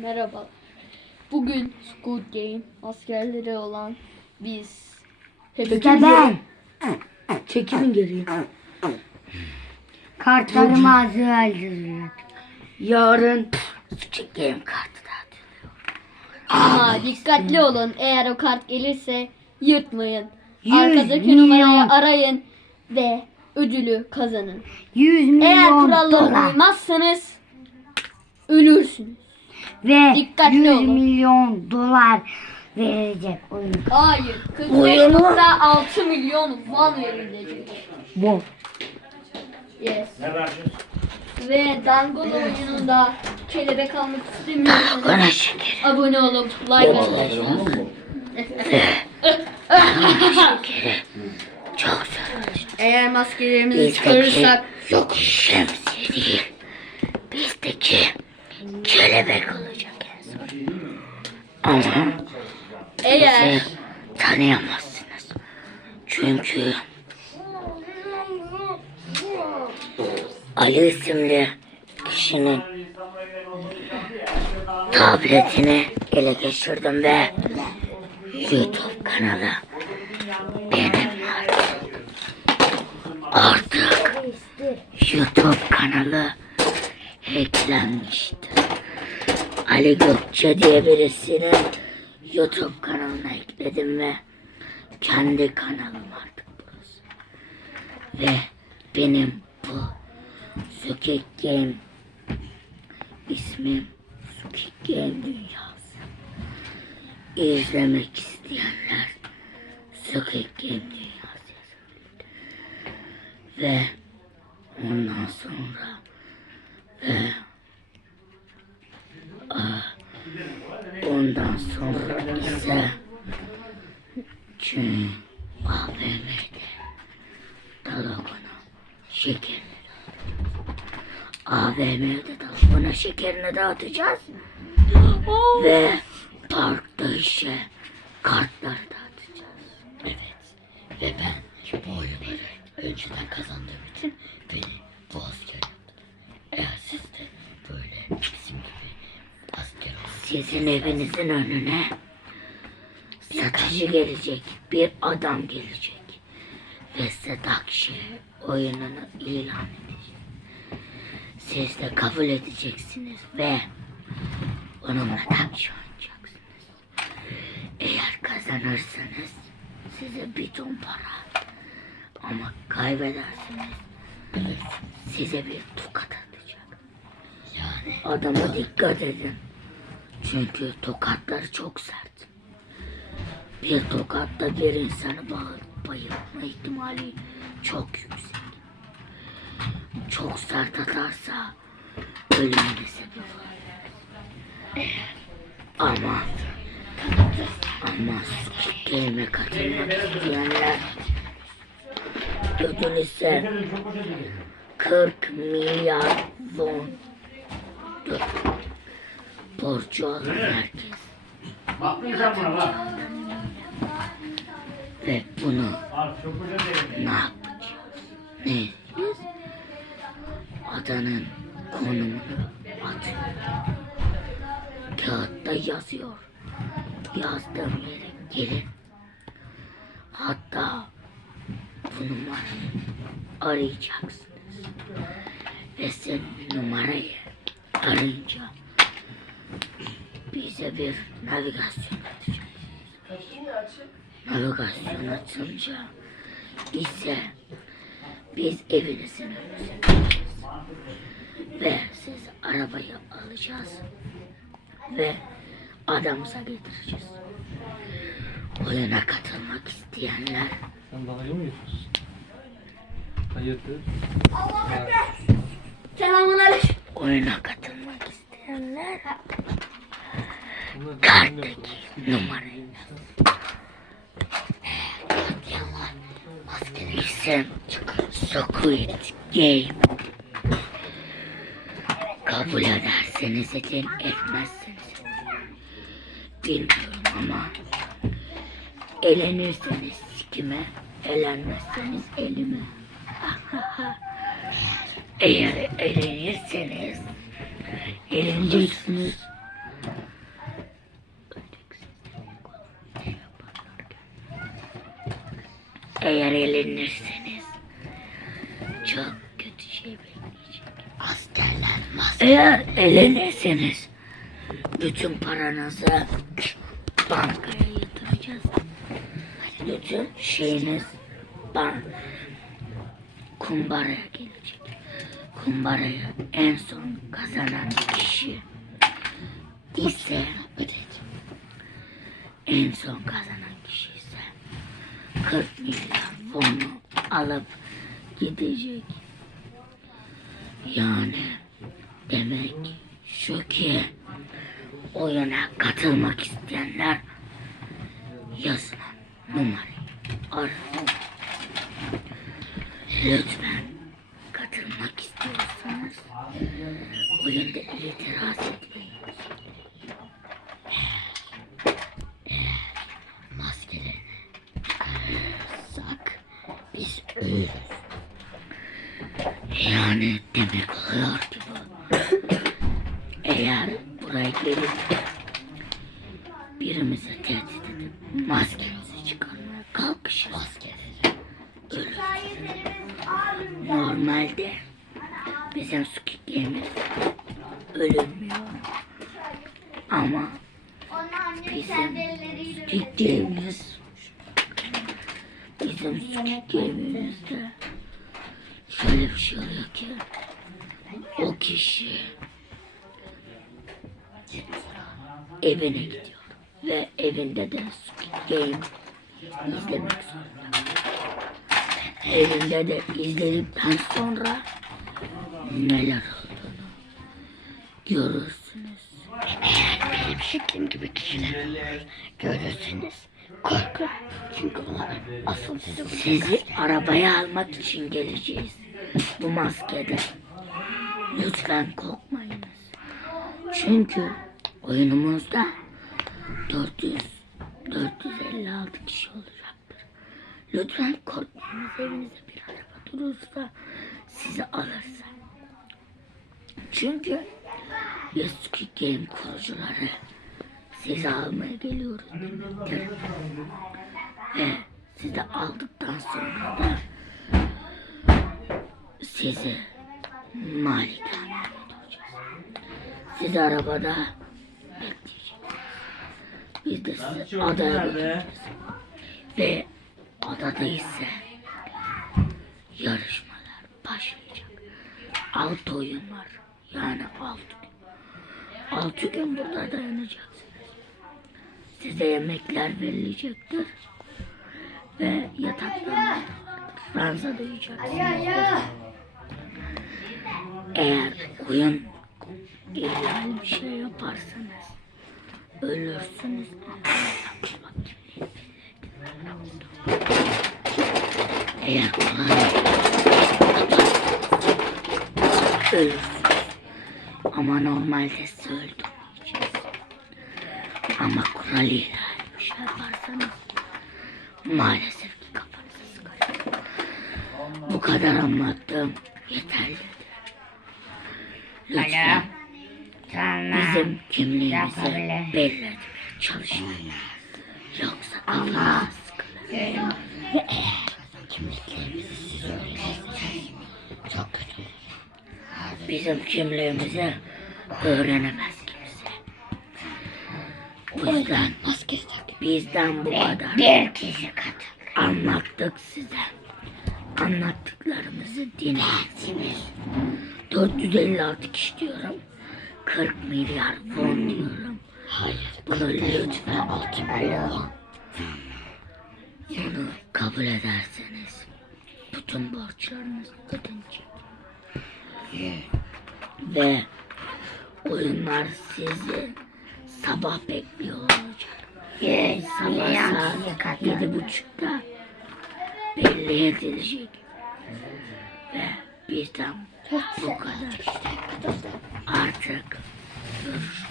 merhaba. Bugün Squid Game askerleri olan biz İşte ben. Çekilin geriye. Kartlarımı hazır. Yarın su çekeyim kartı dağıtıyor. Ama dikkatli olun. Eğer o kart gelirse yırtmayın. Yüz Arkadaki milyon. numarayı arayın ve ödülü kazanın. 100 milyon Eğer kurallara dolar. uymazsanız ölürsünüz. Ve Dikkatli 100 olun. milyon dolar verecek oyun. Hayır. Oyunu- 45.6 milyon won verilecek. Bu. Yes. Ve Dangol oyununda kelebek almak istemiyorsanız abone olup like atın. Çok zor. Eğer maskelerimizi çıkarırsak yok şemsiye değil. Bizdeki kelebek olacak en son. Ama eğer bizi tanıyamazsınız. Çünkü Ali isimli kişinin tabletini ele geçirdim ve YouTube kanalı benim artık. Artık YouTube kanalı hacklenmiştir. Ali Gökçe diye birisinin YouTube kanalına ekledim ve kendi kanalım artık burası. Ve benim bu Squid Game ismim Squid Game Dünyası. İzlemek isteyenler Squid Game Dünyası yazabilir. Ve ondan sonra ve ah, ondan sonra ise çünkü AVM'de Dalagona şekerini AVM'de Dalagona şekerini dağıtacağız. Ve parkta ise kartları dağıtacağız. Evet. Ve ben bu oyunları önceden kazandığım için beni bu asker yaptı. Eğer siz de böyle bizim gibi asker olursanız. Sizin evinizin önüne satıcı gelecek. Bir adam gelecek. Ve size Dakşe oyununu ilan edecek. Siz de kabul edeceksiniz ve onunla Dakşe oynayacaksınız. Eğer kazanırsanız size bir ton para. Ama kaybederseniz size bir tokat atacak. Yani adama dikkat edin. Çünkü tokatları çok sert. Bir tokatta bir insanı bayılma ihtimali çok yüksek. Çok sert atarsa ölümüne sebep olur. Ama ama Game'e katılmak isteyenler ödül ise 40 milyar won borcu alır herkes. Ve bunu ne yapacağız? Ne edeceğiz? Adanın konumunu atıyor. Kağıtta yazıyor. Yazdığım yere gelin. Hatta bu numarayı arayacaksınız. Ve sen numarayı arayınca bize bir navigasyon atacak. Navigasyon açınca ise biz evinizin gideceğiz. Ve siz arabayı alacağız. Ve adamıza getireceğiz. Oyuna katılmak isteyenler Sen dalga mı geçiyorsun? Hayırdır? selamun aleyküm. oyuna katılmak isteyenler karttaki numarayı Maskeli isim Squid Game Kabul ederseniz edin etmezseniz Bilmiyorum ama Elenirseniz kime Elenmezseniz elime. Eğer elenirseniz Eleneceksiniz Eğer elenirseniz çok kötü şey bekleyecek. Askerler mas. Eğer elenirseniz bütün paranızı bankaya yatıracağız. Bütün şeyiniz ban kumbaraya gelecek. Kumbarayı en son kazanan kişi ise en son kazanan 40 milyar fonu alıp gidecek. Yani demek şu ki oyuna katılmak isteyenler yazın numarayı arayın. Lütfen katılmak istiyorsanız oyunda itiraz etmeyin. Maskelerini çıkarırsak biz ölürüz. Yani demek oluyor ki bu. Eğer buraya gelip birimizi tehdit edip maskemizi çıkarmaya kalkışırız. Ölürüz. Normalde bizim Game'imiz ölünmüyor. Ama bizim Squid Squid Game'imizde şöyle bir şey oluyor ki o kişi evine gidiyor ve evinde de Game izlemek zorunda. Evinde de izledikten sonra neler olduğunu görürsünüz. Benim şeklim gibi kişiler görürsünüz. Korkun. Çünkü asıl sizi arabaya almak için geleceğiz. Bu maskede. Lütfen korkmayınız. Çünkü oyunumuzda 400 456 kişi olacaktır. Lütfen korkmayınız. Evinizde bir araba durursa sizi alırsa. Çünkü Squid Game kurucuları sizi almaya geliyoruz demektir. Ve sizi aldıktan sonra da sizi malikaneye götüreceğiz. Sizi arabada bekleyeceğiz. Biz de sizi adaya götüreceğiz. Ve adada ise yarışmalar başlayacak. Altı oyun var. Yani altı gün. Altı gün burada dayanacaksınız. Size yemekler verilecektir. Ve yataklarınızda ranza duyacaksınız. Eğer oyun ihlal bir şey yaparsanız ölürsünüz Eğer ölürsünüz. Ama normalde öldürmeyeceğiz. Ama bir şey yaparsanız maalesef ki kafanızı sıkarım. Bu kadar anlattım. Yeterlidir. Lütfen bizim kimliğimizi belli etmeye. Yoksa kafanız sıkılır. kimliklerimizi siz öğrenirsiniz. Çok kötü olur. Bizim kimliğimizi öğrenemez. O yüzden Maskesi bizden bu kadar. Bir kişi katılır. Anlattık size. Anlattıklarımızı dinlersiniz. 456 kişi diyorum. 40 milyar fon diyorum. Hayır. Bunu lütfen Altı milyon. bunu kabul ederseniz bütün borçlarınız ödenecek. Ve oyunlar sizi sabah bekliyor olacak. Sabah saat yedi buçukta belli edilecek. Ve bizden bu kadar. Artık görüşürüz.